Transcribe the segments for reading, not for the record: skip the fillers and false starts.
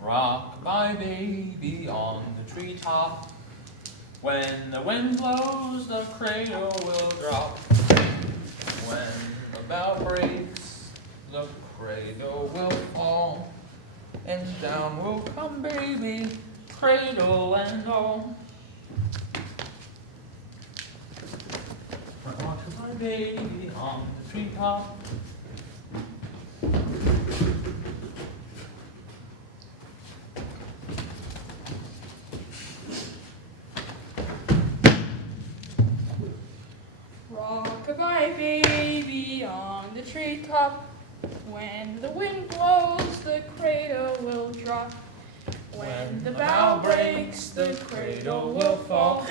Rock my baby on the treetop. When the wind blows, the cradle will drop. When the bough breaks, the cradle will fall. And down will come baby, cradle and all. Rock my baby on the treetop. Rock-a-bye baby on the treetop. When the wind blows, the cradle will drop. When the bough breaks, the cradle will fall.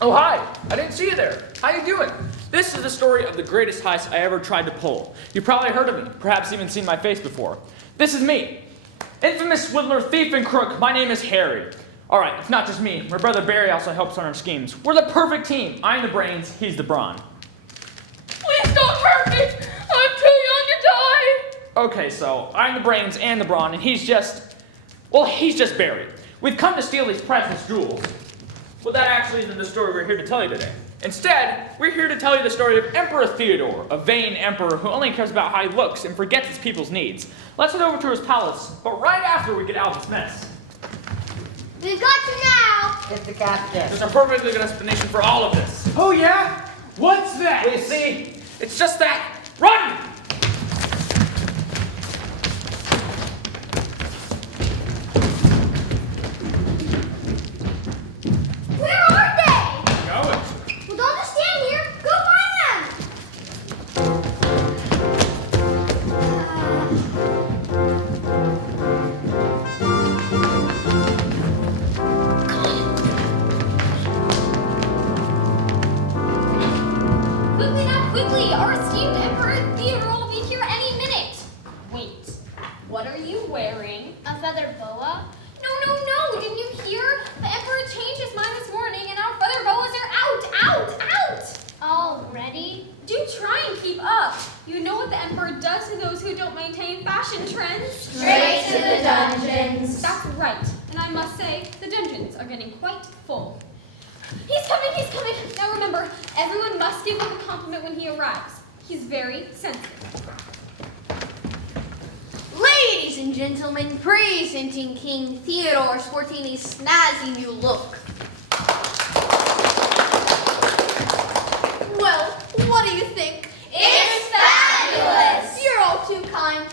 Oh, hi! I didn't see you there. How you doing? This is the story of the greatest heist I ever tried to pull. You've probably heard of me, perhaps even seen my face before. This is me. Infamous swindler, thief, and crook. My name is Harry. All right, it's not just me. My brother Barry also helps on our schemes. We're the perfect team. I'm the brains, he's the brawn. Please don't hurt me! I'm too young to die! Okay, so I'm the brains and the brawn, and he's just Barry. We've come to steal these priceless jewels. Well, that actually isn't the story we're here to tell you today. Instead, we're here to tell you the story of Emperor Theodore, a vain emperor who only cares about how he looks and forgets his people's needs. Let's head over to his palace, but right after we get out of this mess. We've got you now! It's the captain. There's a perfectly good explanation for all of this. Oh yeah? What's that? You see, it's just that. Run! Where are they? Go it. Well, don't just stand here. Go find them! Quickly now, quickly! Our esteemed Emperor Theodore will be here any minute. Wait, what are you wearing? A feather boa? No! Didn't you hear? The Emperor changed his mind this morning and our feather boas are out! Already? Do try and keep up. You know what the Emperor does to those who don't maintain fashion trends? Straight to the dungeons. That's right. And I must say, the dungeons are getting quite full. He's coming! Now remember, everyone must give him a compliment when he arrives. He's very sensitive. Ladies and gentlemen, presenting King Theodore sporting a snazzy new look. Well, what do you think? It's fabulous! You're all too kind.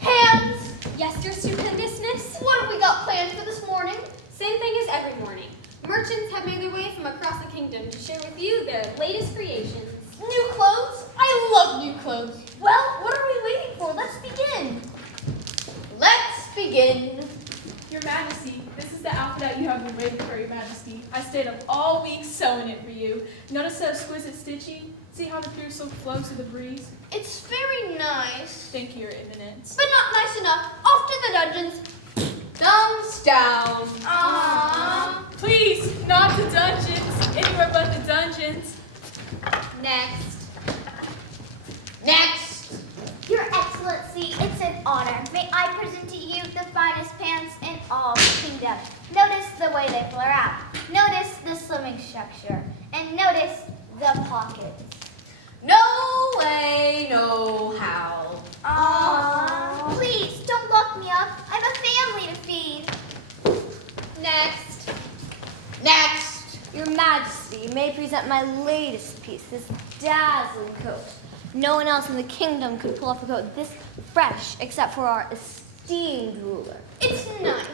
Hands, Yes, your stupendousness? what have we got planned for this morning? Same thing as every morning. Merchants have made their way from across the kingdom to share with you their latest creations. New clothes? I love new clothes. Well, what are we waiting for? Let's begin. Let's begin. Your Majesty, this is the outfit you have been waiting for, Your Majesty. I stayed up all week sewing it for you. Notice the exquisite stitching? See how the pure silk flows through the breeze? It's very nice, Thank you, Your Eminence. but not nice enough. Off to the dungeons. Thumbs down. Aww. Please, not the dungeons. Anywhere but the dungeons. Next. Next. Your Excellency, it's an honor. May I present to you the finest pants in all the kingdom. Notice the way they flare out. Notice the slimming structure. And notice the pockets. No way, no how. Aww. Please, don't lock me up. I have a family to feed. Next. Next. Your Majesty, may I present my latest piece, this dazzling coat. No one else in the kingdom could pull off a coat this fresh except for our esteemed ruler. It's nice,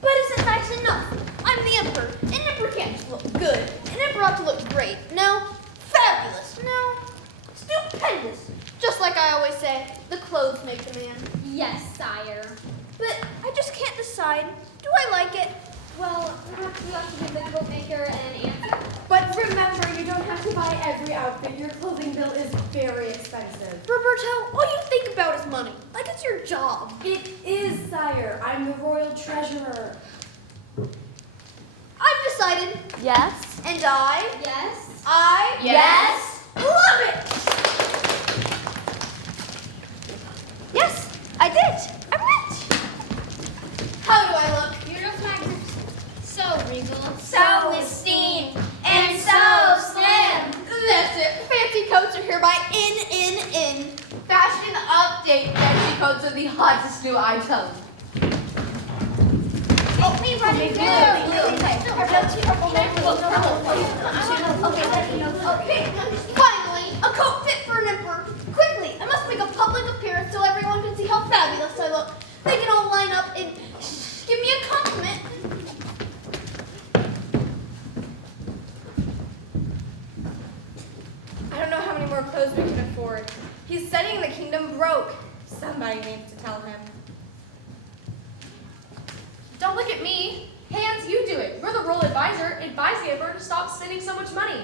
but is it nice enough? I'm the emperor. An emperor can't just look good. An emperor ought to look great. No, fabulous. No, stupendous. Just like I always say, the clothes make the man. Yes, sire. But I just can't decide. Do I like it? Well, perhaps we ought to give the coat maker an answer. But remember, you don't have to buy every outfit. Your clothing bill is very expensive. Roberto, all you think about is money. Like it's your job. It is, sire. I'm the royal treasurer. I've decided. Yes. And I Yes. love it. Yes, I did. I'm rich. How do I look? You look magnificent. So regal. So esteemed and so slim. That's it. Fancy coats are hereby in. Fashion update. Fancy coats are the hottest new item. Make me run it Okay, finally, a coat fit for an emperor. Quickly, I must make a public appearance so everyone can see how fabulous I look. They can all line up and give me a compliment. I don't know how many more clothes we can afford. He's setting the kingdom broke. Somebody needs to tell him. Don't look at me. Hands, you do it. You're the royal advisor. Advise the emperor to stop spending so much money.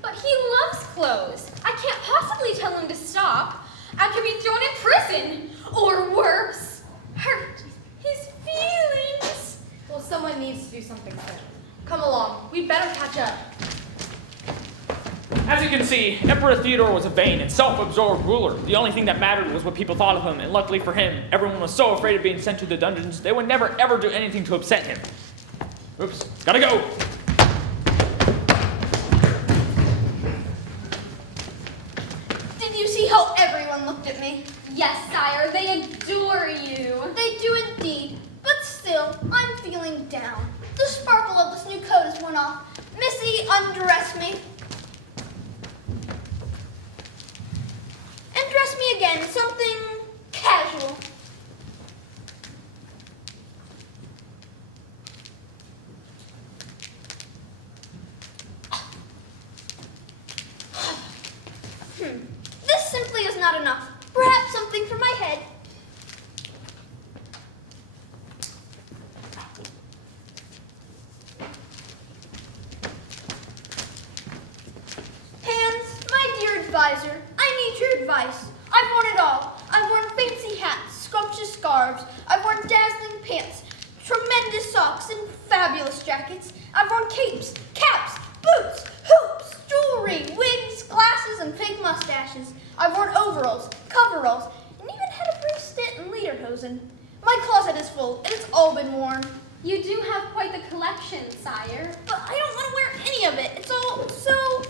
But he loves clothes. I can't possibly tell him to stop. I could be thrown in prison. Or worse, hurt his feelings. Well, someone needs to do something about it. Come along. We'd better catch up. As you can see, Emperor Theodore was a vain and self-absorbed ruler. The only thing that mattered was what people thought of him, and luckily for him, everyone was so afraid of being sent to the dungeons, they would never ever do anything to upset him. Oops, gotta go! Did you see how everyone looked at me? Yes, sire, they adore you. They do indeed, but still, I'm feeling down. The sparkle of this new coat has worn off. Missy, undress me. And dress me again, something casual. This simply is not enough. Perhaps something for my head. Hands, my dear advisor, I need your advice. I've worn it all. I've worn fancy hats, scrumptious scarves. I've worn dazzling pants, tremendous socks, and fabulous jackets. I've worn capes, caps, boots, hoops, jewelry, wigs, glasses, and fake mustaches. I've worn overalls, coveralls, and even had a brief stint in lederhosen. My closet is full, and it's all been worn. You do have quite the collection, sire. But I don't want to wear any of it. It's all so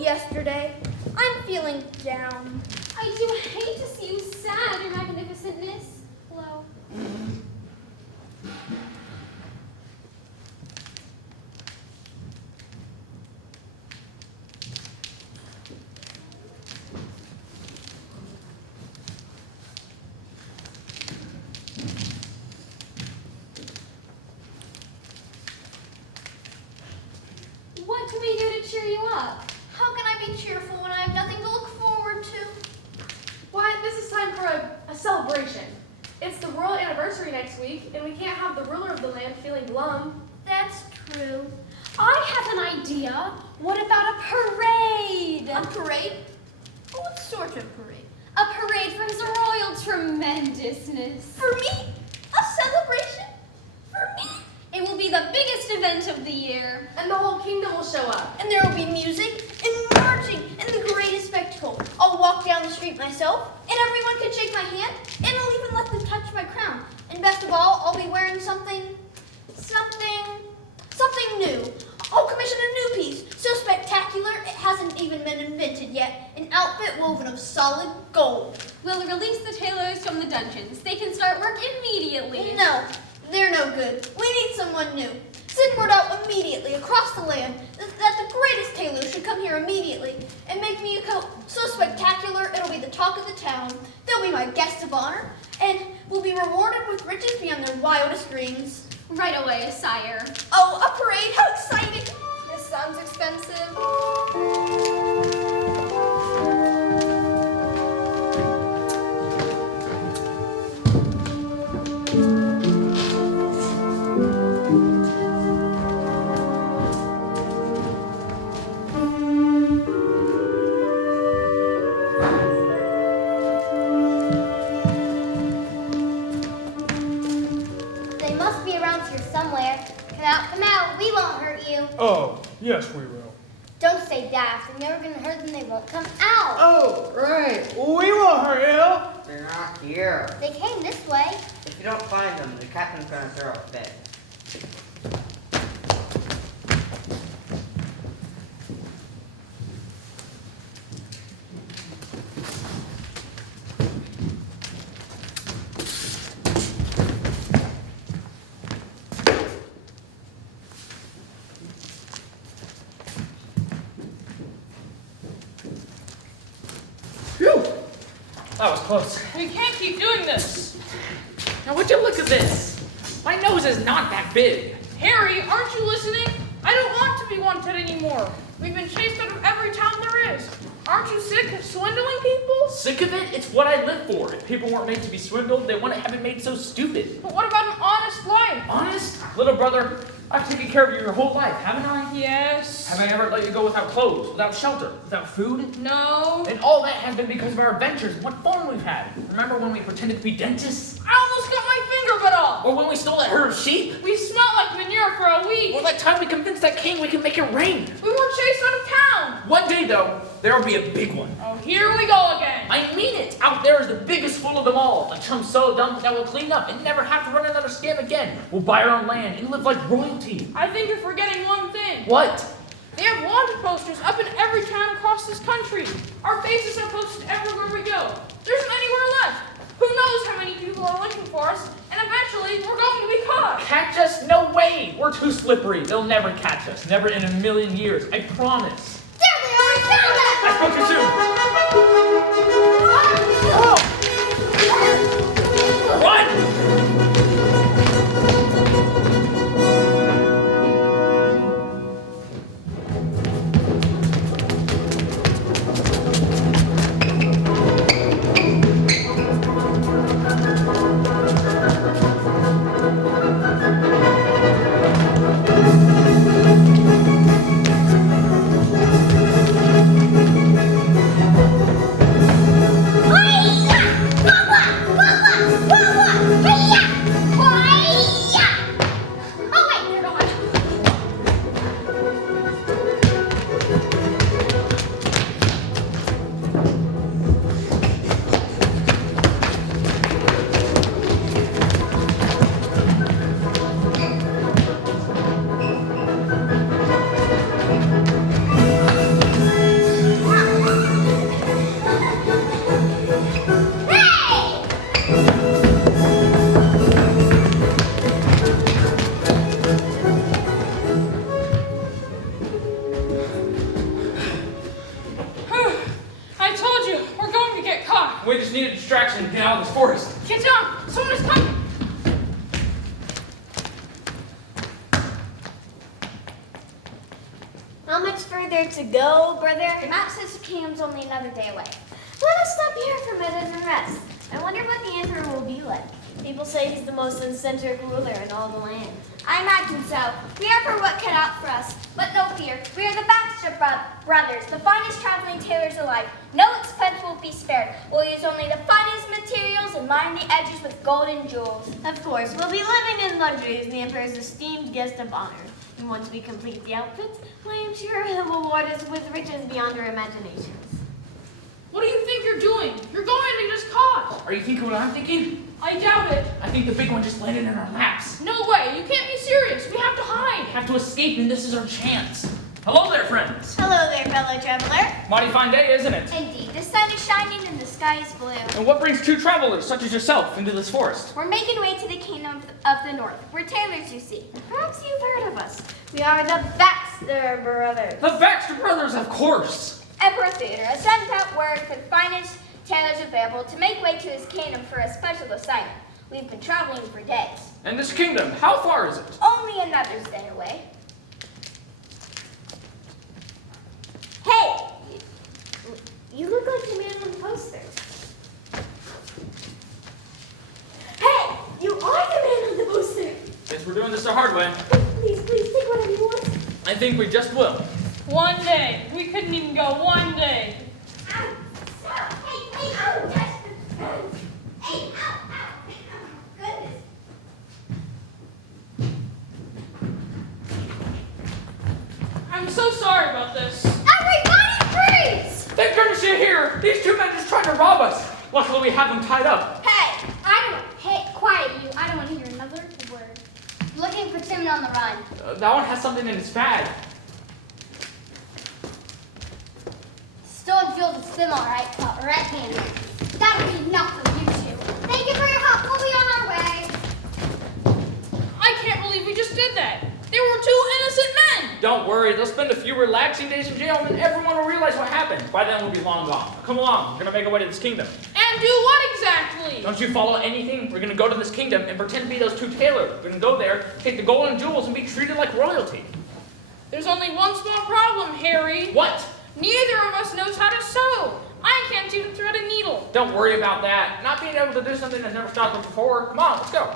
yesterday. I'm feeling down. I do hate to see you sad, your magnificentness. Hello. What can we do to cheer you up? How can I be cheerful when I have nothing to look forward to? Why, this is time for a celebration. It's the royal anniversary next week, and we can't have the ruler of the land feeling glum. That's true. I have an idea. What about a parade? A parade? What sort of parade? A parade for his royal tremendousness. For me? A celebration? For me? It will be the biggest event of the year. And the whole kingdom will show up. And there will be music and marching and the greatest spectacle. I'll walk down the street myself, and everyone can shake my hand, and I'll even let them touch my crown. And best of all, I'll be wearing something new. I'll commission a new piece, so spectacular it hasn't even been invented yet. An outfit woven of solid gold. We'll release the tailors from the dungeons. They can start work immediately. No, they're no good. We need someone new. Send word out immediately across the land that the greatest tailor should come here immediately and make me a coat so spectacular it'll be the talk of the town. They'll be my guests of honor and will be rewarded with riches beyond their wildest dreams. Right away, sire. Oh, a parade! How exciting! This sounds expensive. Yes, we will. Don't say daft. If they're gonna hurt them, they won't come out. Oh, right. We won't hurt you. They're not here. They came this way. If you don't find them, the captain's gonna throw a fit. Phew! That was close. We can't keep doing this. Now would you look at this? My nose is not that big. Harry, aren't you listening? I don't want to be wanted anymore. We've been chased out of every town there is. Aren't you sick of swindling people? Sick of it? It's what I live for. If people weren't made to be swindled, they wouldn't have it made so stupid. But what about an honest life? Honest? Little brother, I've taken care of you your whole life, haven't I? Yes. Have I ever let you go without clothes, without shelter, without food? No. And all that has been because of our adventures and what fun we've had. Remember when we pretended to be dentists? I almost got my finger cut off. Or when we stole that herd of sheep? We smelled like manure for a week. Or that time we convinced that king we could make it rain? We were chased out of town. One day, though, there will be a big one. Oh, here we go again. I mean it! Out there is the biggest fool of them all. A chum so dumb that we'll clean up and never have to run another scam again. We'll buy our own land and live like royalty. I think you're forgetting one thing. What? They have wanted posters up in every town across this country. Our faces are posted everywhere we go. There isn't anywhere left. Who knows how many people are looking for us, and eventually we're going to be caught. Catch us? No way! We're too slippery. They'll never catch us. Never in a million years. I promise. There they are! I found them! I spoke too soon. Run! I told you, we're going to get caught. We just need a distraction to get out of this forest. Get down! Someone is coming! How much further to go, brother? The map says the kingdom's only another day away. Let us stop here for a minute and rest. I wonder what the emperor will be like. People say he's the most eccentric ruler in all the land. I imagine so. We are for what cut out for us. But no fear, we are the Baxter brothers, the finest traveling tailors alive. No expense will be spared. We'll use only the finest materials and line the edges with golden jewels. Of course, we'll be living in luxury as the emperor's esteemed guest of honor. And once we complete the outfits, I am sure he'll reward us with riches beyond our imaginations. What do you think you're doing? You're going to get us caught. Are you thinking what I'm thinking? I doubt it. I think the big one just landed in our laps. No way. You can't be serious. We have to hide. We have to escape, and this is our chance. Hello there, friends. Hello there, fellow traveler. Mighty fine day, isn't it? Indeed, the sun is shining and the sky is blue. And what brings two travelers such as yourself into this forest? We're making way to the kingdom of the north. We're tailors, you see. Perhaps you've heard of us. We are the Baxter brothers. The Baxter Brothers, of course. Emperor Theodore has sent out word for the finest tailors available to make way to his kingdom for a special assignment. We've been traveling for days. And this kingdom, how far is it? Only another day away. Hey! You look like the man on the poster. Hey! You are the man on the poster. Guess we're doing this the hard way. Please, take whatever you want. I think we just will. One day. We couldn't even go one day. Goodness. I'm so sorry about this. Everybody freeze! Thank goodness you're here! These two men just tried to rob us! Luckily we have them tied up. Hey, quiet you. I don't want to hear another word. Looking for Tim on the run. That one has something in its bag. Stole Jules' sim, all right, caught red-handed. That would be enough for you two. Thank you for your help. We'll be on our way. I can't believe we just did that. They were two innocent men. Don't worry, they'll spend a few relaxing days in jail and then everyone will realize what happened. By then we'll be long gone. Come along, we're gonna make our way to this kingdom. And do what exactly? Don't you follow anything? We're gonna go to this kingdom and pretend to be those two tailors. We're gonna go there, take the gold and jewels, and be treated like royalty. There's only one small problem, Harry. What? Neither of us knows how to sew. I can't even thread a needle. Don't worry about that. Not being able to do something that's never stopped us before. Come on, let's go.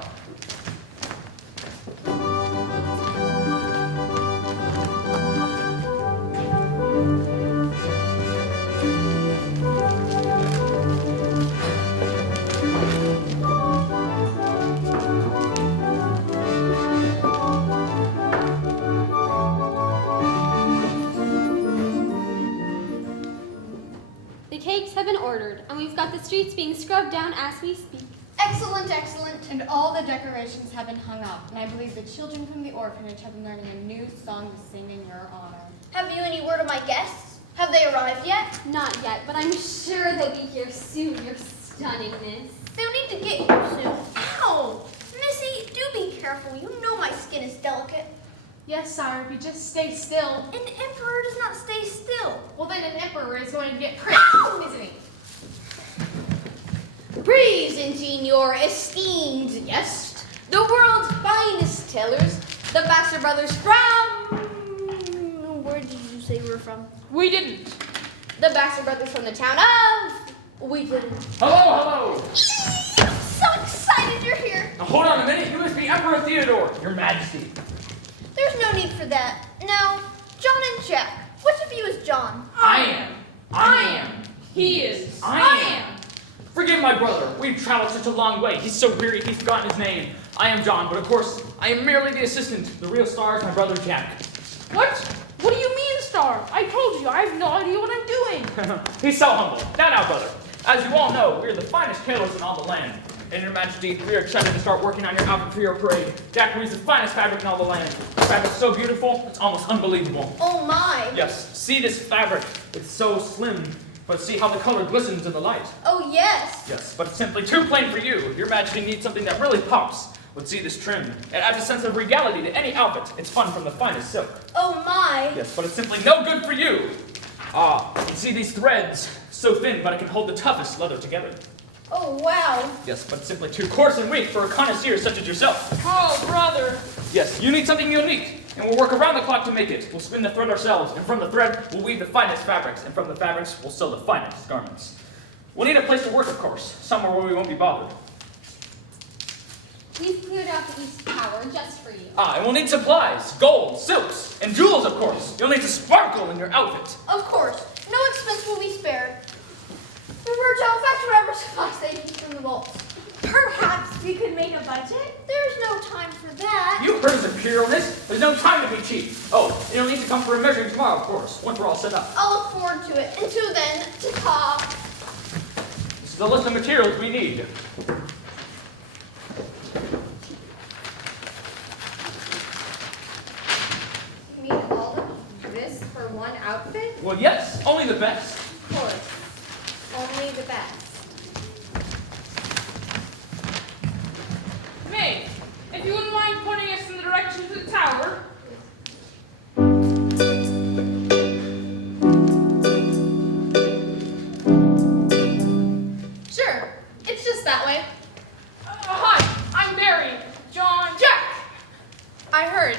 The cakes have been ordered, and we've got the streets being scrubbed down as we speak. Excellent, excellent. And all the decorations have been hung up. And I believe the children from the orphanage have been learning a new song to sing in your honor. Have you any word of my guests? Have they arrived yet? Not yet, but I'm sure they'll be here soon, your stunningness. They'll need to get here soon. Ow! Missy, do be careful. You know my skin is delicate. Yes, sire, if you just stay still. An emperor does not stay still. Well, then an emperor is going to get Ow! isn't he? Presenting your esteemed guest, the world's finest tailors, the Baxter brothers from... Where did you say you were from? We didn't. The Baxter brothers from the town of... We didn't. Hello, hello. I'm so excited you're here. Now hold on a minute. You must be Emperor Theodore, Your Majesty. There's no need for that. Now, John and Jack. Which of you is John? I am. He is. I am. Forgive my brother. We've traveled such a long way. He's so weary, he's forgotten his name. I am John, but of course, I am merely the assistant. The real star is my brother Jack. What? What do you mean, Star? I told you, I have no idea what I'm doing. He's so humble. Now, brother. As you all know, we are the finest tailors in all the land. And Your Majesty, we are excited to start working on your outfit for your parade. Jack weaves the finest fabric in all the land. The fabric's so beautiful, it's almost unbelievable. Oh my. Yes, see this fabric. It's so slim, but see how the color glistens in the light. Oh yes. Yes, but it's simply too plain for you. Your Majesty needs something that really pops. Let's see this trim. It adds a sense of regality to any outfit. It's spun from the finest silk. Oh my. Yes, but it's simply no good for you. You see these threads? So thin, but it can hold the toughest leather together. Oh wow. Yes, but simply too coarse and weak for a connoisseur such as yourself. Oh, brother. Yes, you need something unique, and we'll work around the clock to make it. We'll spin the thread ourselves, and from the thread, we'll weave the finest fabrics, and from the fabrics, we'll sew the finest garments. We'll need a place to work, of course, somewhere where we won't be bothered. We've cleared out the East Tower just for you. And we'll need supplies, gold, silks, and jewels, of course. You'll need to sparkle in your outfit. Of course. No expense will be spared. Remember, John, fetch whatever supplies they need from the vaults. Perhaps we could make a budget? There's no time for that. You heard his imperialness. There's no time to be cheap. Oh, you'll need to come for a measuring tomorrow, of course, once we're all set up. I'll look forward to it. Until then, ta-ta. This is the list of materials we need. You mean all of this for one outfit? Well, yes, only the best. Of course. Only the best. Maid, if you wouldn't mind pointing us in the direction to the tower. Sure. It's just that way. Hi, I'm Barry. John. Jack. I heard.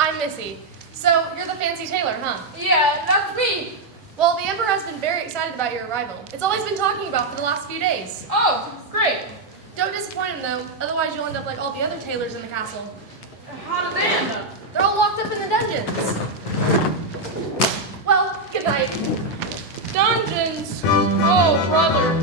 I'm Missy. So, you're the fancy tailor, huh? Yeah, that's me. Well, the Emperor has been very excited about your arrival. It's all he's been talking about for the last few days. Oh, great. Don't disappoint him, though. Otherwise, you'll end up like all the other tailors in the castle. How did they end up? They're all locked up in the dungeons. Well, good night. Dungeons. Oh, brother.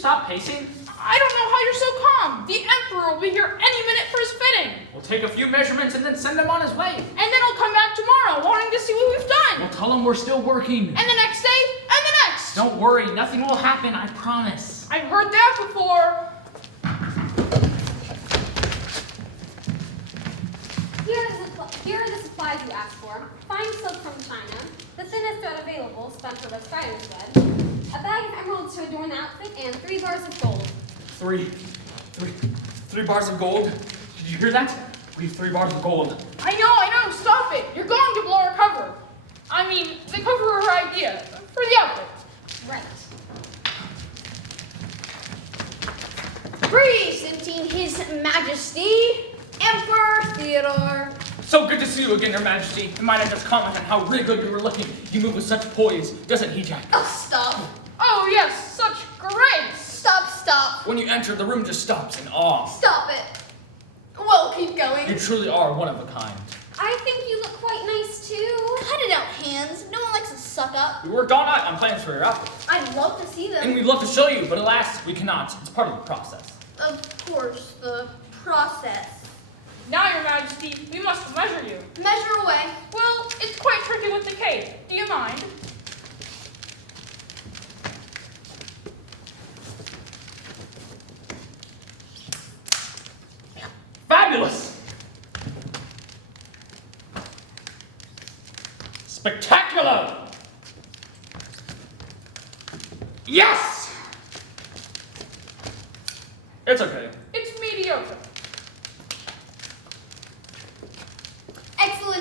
stop pacing? I don't know how you're so calm. The Emperor will be here any minute for his fitting. We'll take a few measurements and then send him on his way. And then he'll come back tomorrow wanting to see what we've done. We'll tell him we're still working. And the next day, and the next. Don't worry, nothing will happen, I promise. I've heard that before. Here are the supplies you asked for. Fine silk from China, the thinnest thread available, spun from a spider's web, a bag of emeralds to adorn the outfit, and 3 bars of gold. Three bars of gold? Did you hear that? We have 3 bars of gold. I know. Stop it. You're going to blow our cover. I mean, the cover of her idea for the outfit. Right. Presenting His Majesty, Emperor Theodore. So good to see you again, Your Majesty. And might I just comment on how really good you were looking? You move with such poise, doesn't he, Jack? Oh, stop. Oh, yes. Such grace. Stop. When you enter, the room just stops in awe. Stop it. Well, keep going. You truly are one of a kind. I think you look quite nice too. Cut it out, Hands. No one likes to suck up. We worked all night on plans for your outfit. I'd love to see them. And we'd love to show you, but alas, we cannot. It's part of the process. Of course, the process. Now, Your Majesty, we must measure you. Measure away. Well, it's quite tricky with the cape. Do you mind? Fabulous! Spectacular! Yes! It's okay. It's mediocre.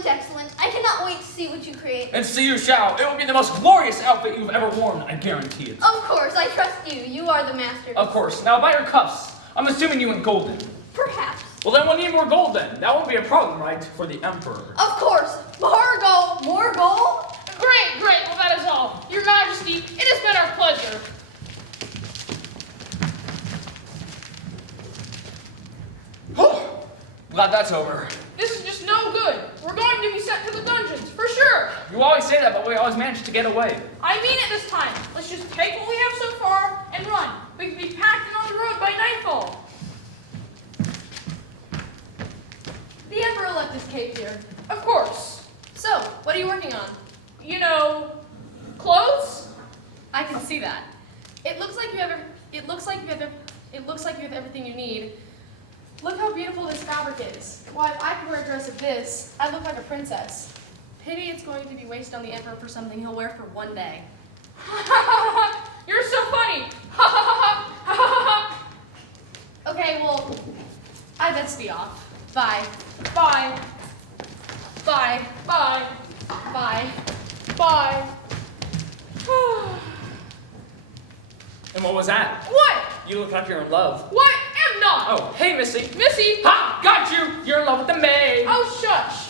Excellent. I cannot wait to see what you create. And see you shall. It will be the most glorious outfit you've ever worn, I guarantee it. Of course, I trust you. You are the master. Of course. Now, about your cuffs, I'm assuming you went golden. Perhaps. Well, then we'll need more gold then. That won't be a problem, right, for the Emperor? Of course. More gold. More gold? Great. Well, that is all. Your Majesty, it has been our pleasure. Glad that's over. This is just no good. We're going to be sent to the dungeons, for sure. You always say that, but we always manage to get away. I mean it this time. Let's just take what we have so far and run. We can be packed and on the road by nightfall. The Emperor left his cape here. Of course. So, what are you working on? You know, clothes? I can see that. It looks like you have everything you need. Look how beautiful this fabric is. Why, if I could wear a dress of this, I'd look like a princess. Pity it's going to be wasted on the Emperor for something he'll wear for one day. You're so funny. Okay, well, I best be off. Bye. Bye. Bye. Bye. Bye. Bye. And what was that? What? You look like you're in love. What? Am not. Oh, hey, Missy. Missy. Ha! Got you! You're in love with the maid. Oh, shush.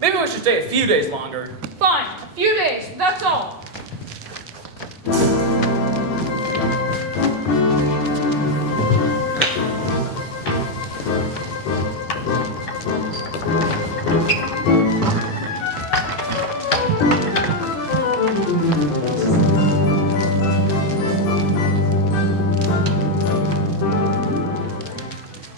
Maybe we should stay a few days longer. Fine. A few days. That's all.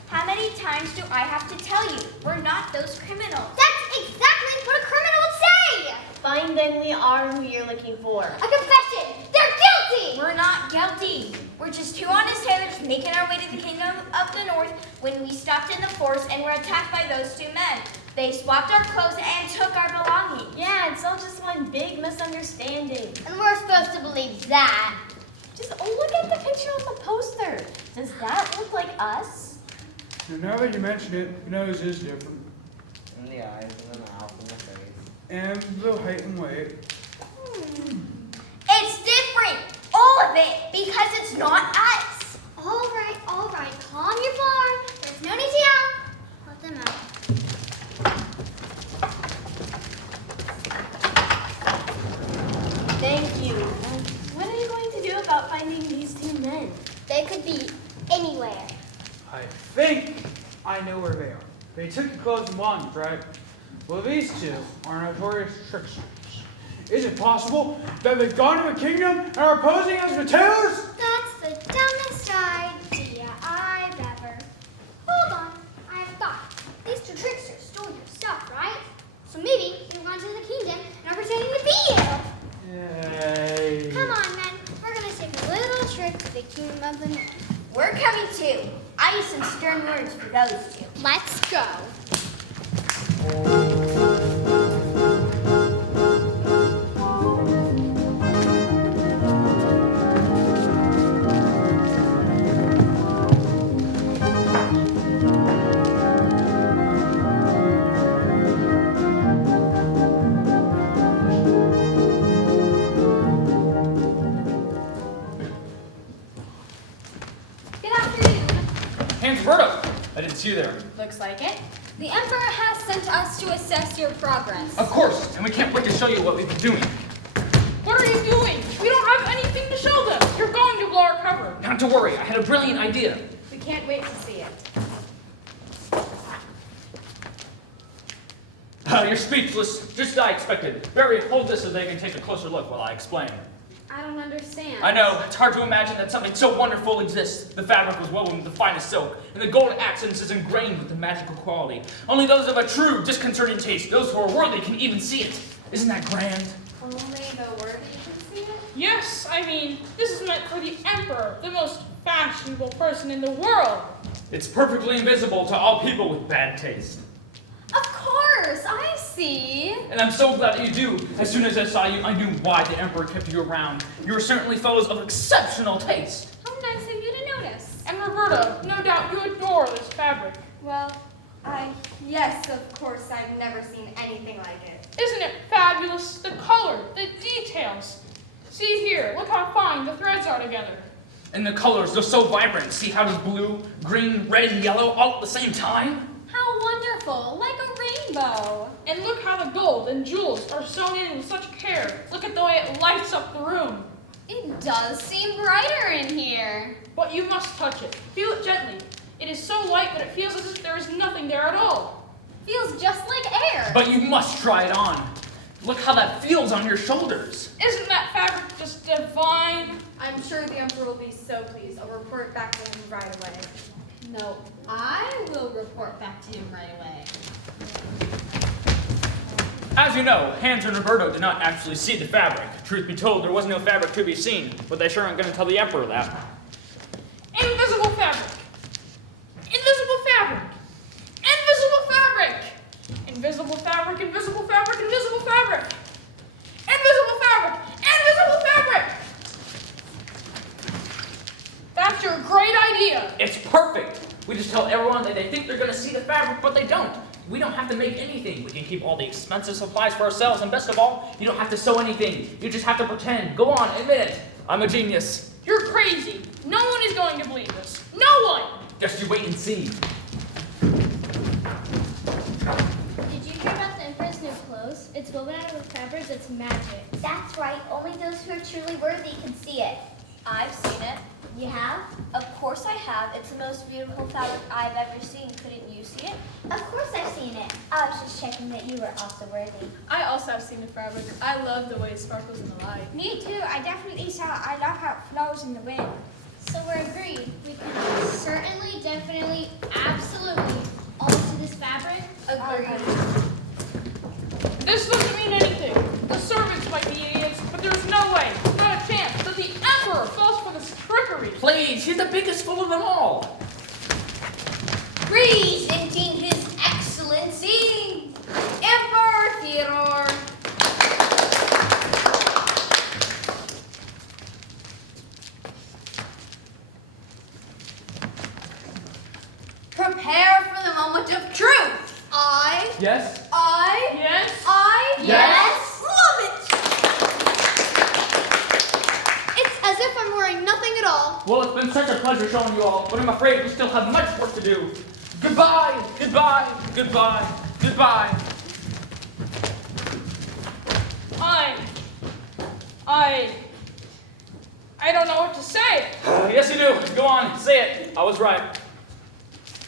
How many times do I have to tell you? We're not those criminals. That's exactly what a criminal would say! Fine, then we are who you're looking for. A confession! They're guilty! We're not guilty. We're just two honest sailors making our way to the Kingdom of the North when we stopped in the forest and were attacked by those two men. They swapped our clothes and took our belongings. Yeah, it's all just one big misunderstanding. And we're supposed to believe that. Just look at the picture on the poster. Does that look like us? And now that you mention it, your nose is different. In the eyes, and the mouth, and the face. And the height and weight. It's different. All of it. Because it's not us. All right. Calm your farm. There's no need to yell. Let them out. Thank you. What are you going to do about finding these two men? They could be anywhere. I think I know where they are. They took your clothes and belongings, right? Well, these two are notorious tricksters. Is it possible that they've gone to a kingdom and are posing as retailers? That's the dumbest idea I've ever. Hold on, I have a thought. These two tricksters stole your stuff, right? So maybe you've gone to the kingdom and are pretending to be you. Yay. Come on, men. We're gonna take a little trip to the kingdom of the north. We're coming too. I use some stern words for those two. Let's go. Good afternoon. Hans Roberto! I didn't see you there. Looks like it. The Emperor has sent us to assess your progress. Of course, and we can't wait to show you what we've been doing. What are you doing? We don't have anything to show them. You're going to blow our cover. Not to worry, I had a brilliant idea. We can't wait to see it. You're speechless, just as I expected. Barry, hold this so they can take a closer look while I explain. I don't understand. I know, it's hard to imagine that something so wonderful exists. The fabric was woven with the finest silk, and the gold accents is ingrained with the magical quality. Only those of a true, disconcerting taste, those who are worthy, can even see it. Isn't that grand? Only the worthy can see it? Yes, I mean, this is meant for the Emperor, the most fashionable person in the world. It's perfectly invisible to all people with bad taste. Of course, I see. And I'm so glad that you do. As soon as I saw you, I knew why the Emperor kept you around. You are certainly fellows of exceptional taste. How nice of you to notice. And Roberta, no doubt you adore this fabric. Well, yes, of course, I've never seen anything like it. Isn't it fabulous? The color, the details. See here, look how fine the threads are together. And the colors, they're so vibrant. See how there's blue, green, red, and yellow all at the same time? How wonderful, like a rainbow. And look how the gold and jewels are sewn in with such care. Look at the way it lights up the room. It does seem brighter in here. But you must touch it. Feel it gently. It is so light that it feels as if there is nothing there at all. Feels just like air. But you must try it on. Look how that feels on your shoulders. Isn't that fabric just divine? I'm sure the Emperor will be so pleased. I'll report back to him right away. No, I will report back to him right away. As you know, Hans and Roberto did not actually see the fabric. Truth be told, there was no fabric to be seen, but they sure aren't going to tell the Emperor that. Invisible fabric. Invisible fabric. Invisible fabric. Invisible fabric, invisible fabric, invisible fabric. Invisible fabric, invisible fabric. That's your great idea. It's perfect. We just tell everyone that they think they're going to see the fabric, but they don't. We don't have to make anything. We can keep all the expensive supplies for ourselves, and best of all, you don't have to sew anything. You just have to pretend. Go on, admit it. I'm a genius. You're crazy. No one is going to believe this. No one. Just you wait and see. Did you hear about the Emperor's new clothes? It's woven out of fabrics that's magic. That's right. Only those who are truly worthy can see it. I've seen it. You have? Of course I have. It's the most beautiful fabric I've ever seen. Couldn't you see it? Of course I've seen it. I was just checking that you were also worthy. I also have seen the fabric. I love the way it sparkles in the light. Me too. I definitely saw it. I love how it flows in the wind. So we're agreed. We can certainly, definitely, absolutely all see this fabric. Agreed. This doesn't mean anything. The servants might be idiots, but there's no way, not a chance, that the Emperor falls for this trickery. Please, he's the biggest fool of them all. Presenting His Excellency, Emperor Theodore. Prepare for the moment of truth. Yes? Yes? Yes. Love it. It's as if I'm wearing nothing at all. Well, it's been such a pleasure showing you all, but I'm afraid we still have much work to do. Goodbye, goodbye, goodbye, goodbye. I don't know what to say. Yes, you do. Go on, say it. I was right.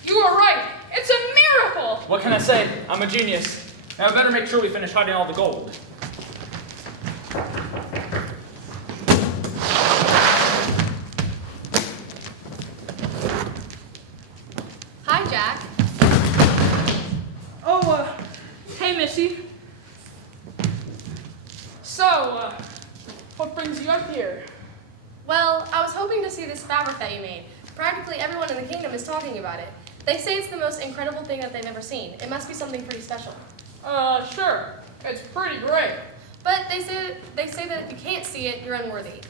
You are right. It's a miracle. What can I say? I'm a genius. Now I better make sure we finish hiding all the gold. Hey, Missy. So, what brings you up here? Well, I was hoping to see this fabric that you made. Practically everyone in the kingdom is talking about it. They say it's the most incredible thing that they've ever seen. It must be something pretty special. Sure. It's pretty great. But they say that if you can't see it, you're unworthy.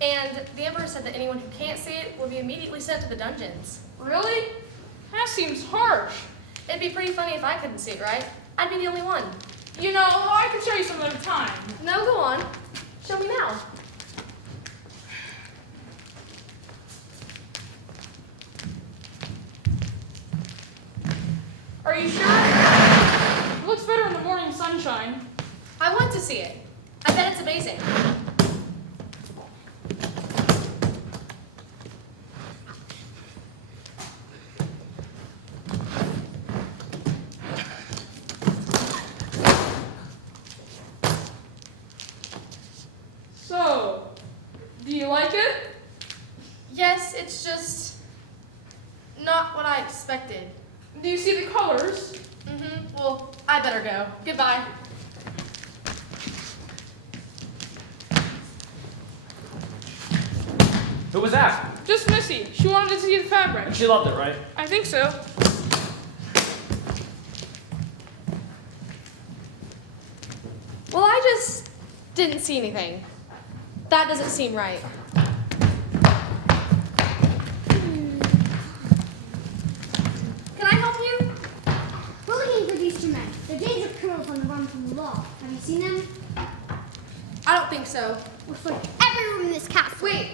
And the emperor said that anyone who can't see it will be immediately sent to the dungeons. Really? That seems harsh. It'd be pretty funny if I couldn't see it, right? I'd be the only one. You know, I can show you some other time. No, go on. Show me now. Are you sure? It looks better in the morning sunshine. I want to see it. I bet it's amazing. So, do you like it? Yes, it's just not what I expected. Do you see the colors? Well, I better go. Goodbye. Who was that? Just Missy. She wanted to see the fabric. She loved it, right? I think so. Well, I just didn't see anything. That doesn't seem right. Can I help you? We're looking for these two men. They're dangerous criminals on the run from the law. Have you seen them? I don't think so. We'll search every room in this castle. Wait,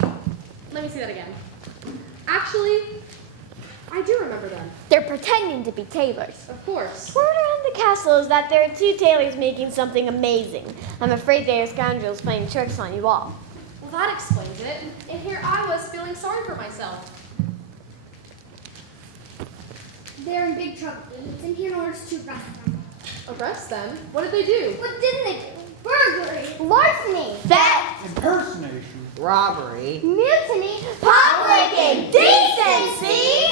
let me see that again. Actually, I do remember them. They're pretending to be tailors. Of course. Word around the castle is that there are two tailors making something amazing. I'm afraid they are scoundrels playing tricks on you all. Well, that explains it. And here I was feeling sorry for myself. They're in big trouble. It's in here in order to arrest them. Arrest them? What did they do? What didn't they do? Burglary. Larceny, theft, Impersonation. Robbery. mutiny, Public indecency.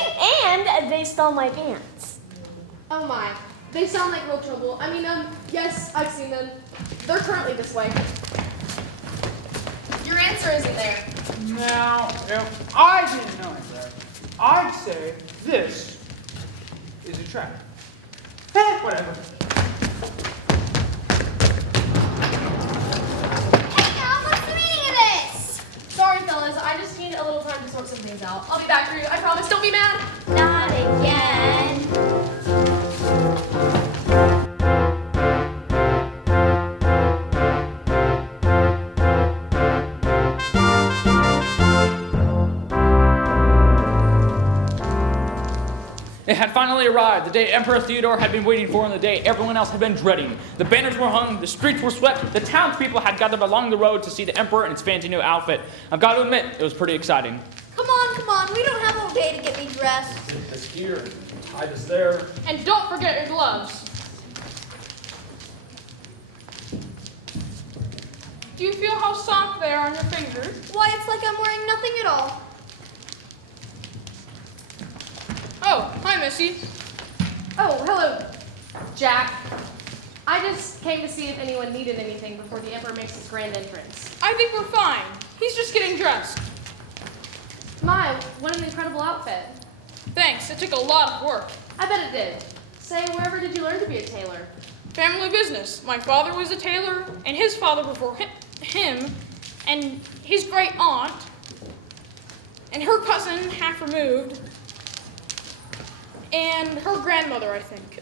and they stole my pants. Oh my. They sound like real trouble. I mean, yes, I've seen them. They're currently this way. Your answer isn't there. Now, if I didn't know that, I'd say this is a trap. Whatever. Hey, Al, what's the meaning of this? Sorry, fellas. I just need a little time to sort some things out. I'll be back for you. I promise. Don't be mad. Not again. It had finally arrived, the day Emperor Theodore had been waiting for and the day everyone else had been dreading. The banners were hung, the streets were swept, the townspeople had gathered along the road to see the Emperor in his fancy new outfit. I've got to admit, it was pretty exciting. Come on. We don't have all day to get me dressed. This here, tie this there. And don't forget your gloves. Do you feel how soft they are on your fingers? Why, it's like I'm wearing nothing at all. Oh, hi, Missy. Oh, hello, Jack. I just came to see if anyone needed anything before the Emperor makes his grand entrance. I think we're fine. He's just getting dressed. My, what an incredible outfit. Thanks, it took a lot of work. I bet it did. Say, wherever did you learn to be a tailor? Family business. My father was a tailor, and his father before him, and his great aunt, and her cousin, half removed, and her grandmother, I think.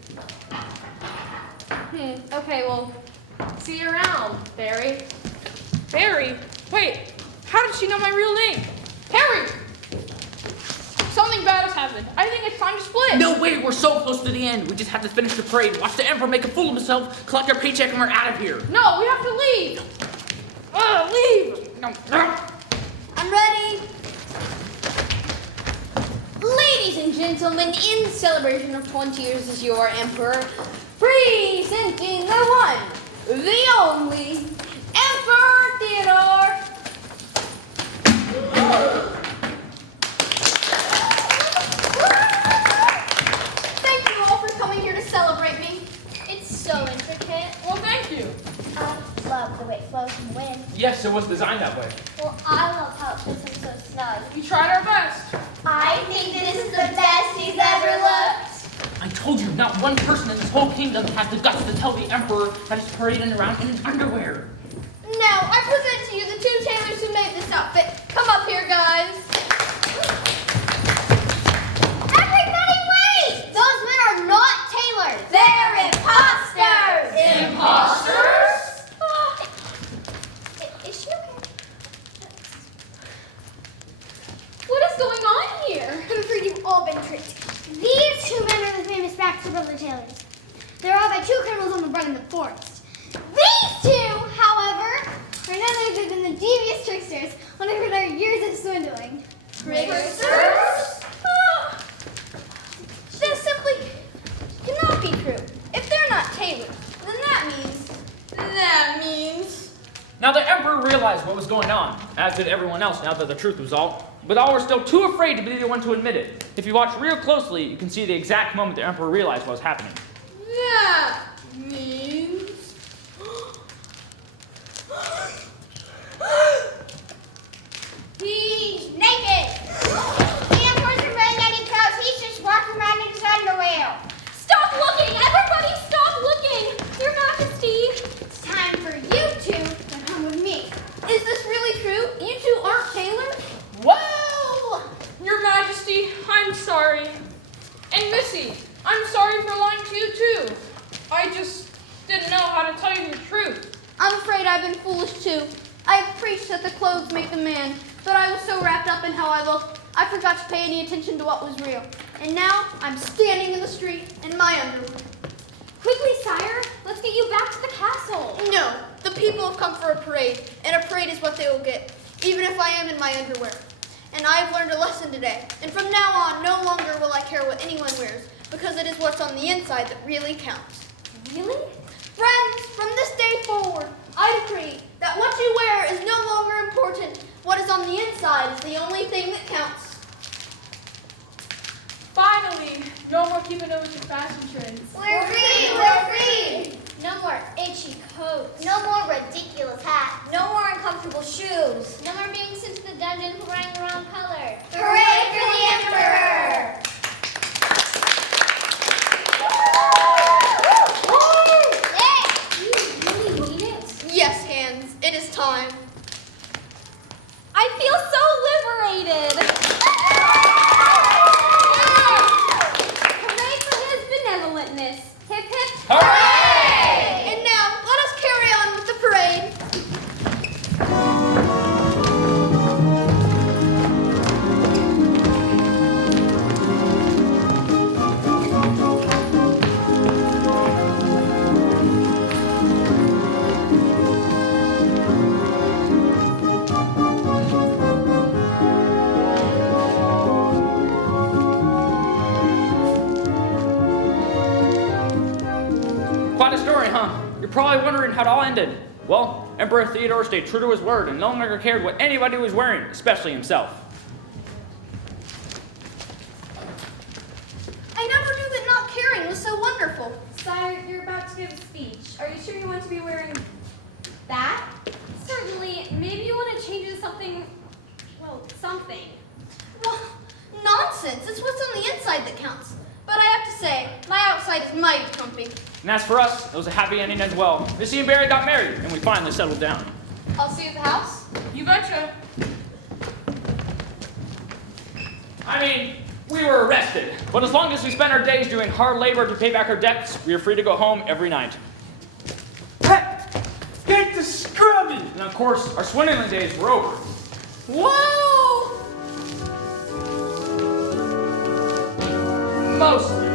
Okay, well, see you around, Barry. Barry? Wait, how did she know my real name? Harry! Something bad has happened. I think it's time to split. No way, we're so close to the end. We just have to finish the parade, watch the Emperor make a fool of himself, collect our paycheck, and we're out of here. No, we have to leave. Leave. No. I'm ready. Ladies and gentlemen, in celebration of 20 years as your emperor, presenting the one, the only, Emperor Theodore. Thank you all for coming here to celebrate me. so intricate. Well, thank you. I love the way it flows in the wind. Yes, it was designed that way. Well, I love how it fits in so snug. We tried our best. I think this is the best he's ever looked. I told you, not one person in this whole kingdom has the guts to tell the emperor that he's parading around in his underwear. Now, I present to you the two tailors who made this outfit. Come up here, guys. Everybody wait! Those men are not tailors. They're imposters. Imposters? Is she okay? What is going on here? I'm afraid you've all been tricked. These two men are the famous Baxter Brother tailors. They're robbed by two criminals on the run in the forest. These two, however, are none other than the devious tricksters when over their years of swindling. Tricksters? This simply cannot be true. If they're not tailors, then that means... Now the emperor realized what was going on, as did everyone else now that the truth was out. But all were still too afraid to be the one to admit it. If you watch real closely, you can see the exact moment the emperor realized what was happening. That means... He's naked. The emperor's wearing any clothes. He's just walking around in his underwear. Stop looking! Everybody stop looking! Your Majesty! It's time for you two to come with me. Is this really true? You two aren't tailors? Well, Your Majesty, I'm sorry. And Missy, I'm sorry for lying to you too. I just didn't know how to tell you the truth. I'm afraid I've been foolish too. I have preached that the clothes make the man, but I was so wrapped up in how I looked, I forgot to pay any attention to what was real. And now I'm standing in the street in my underwear. Quickly, sire! Let's get you back to the castle! No, the people have come for a parade, and a parade is what they will get, even if I am in my underwear. And I have learned a lesson today, and from now on, no longer will I care what anyone wears, because it is what's on the inside that really counts. Really? Friends, from this day forward, I decree that what you wear is no longer important. What is on the inside is the only thing that counts. Finally, no more keeping up with the fashion trends. We're free. We're free. No more itchy coats. No more ridiculous hats. No more uncomfortable shoes. No more being sent to the dungeon for wearing the wrong color. Hooray for the Emperor! You really mean it? Yes, Hands, it is time. I feel so liberated! Hooray for his benevolentness! Hip hip! Hooray! And now, let us carry on with the parade. Quite a story, huh? You're probably wondering how it all ended. Well, Emperor Theodore stayed true to his word and no longer cared what anybody was wearing, especially himself. I never knew that not caring was so wonderful. Sire, you're about to give a speech. Are you sure you want to be wearing that? Certainly, maybe you want to change it to something, well, something. Well, nonsense. It's what's on the inside that counts. But I have to say, my outside is mighty comfy. And as for us, it was a happy ending as well. Missy and Barry got married, and we finally settled down. I'll see you at the house. You betcha. I mean, we were arrested, but as long as we spent our days doing hard labor to pay back our debts, we were free to go home every night. Get to scrubbing! And of course, our swindling days were over. Whoa! Mostly.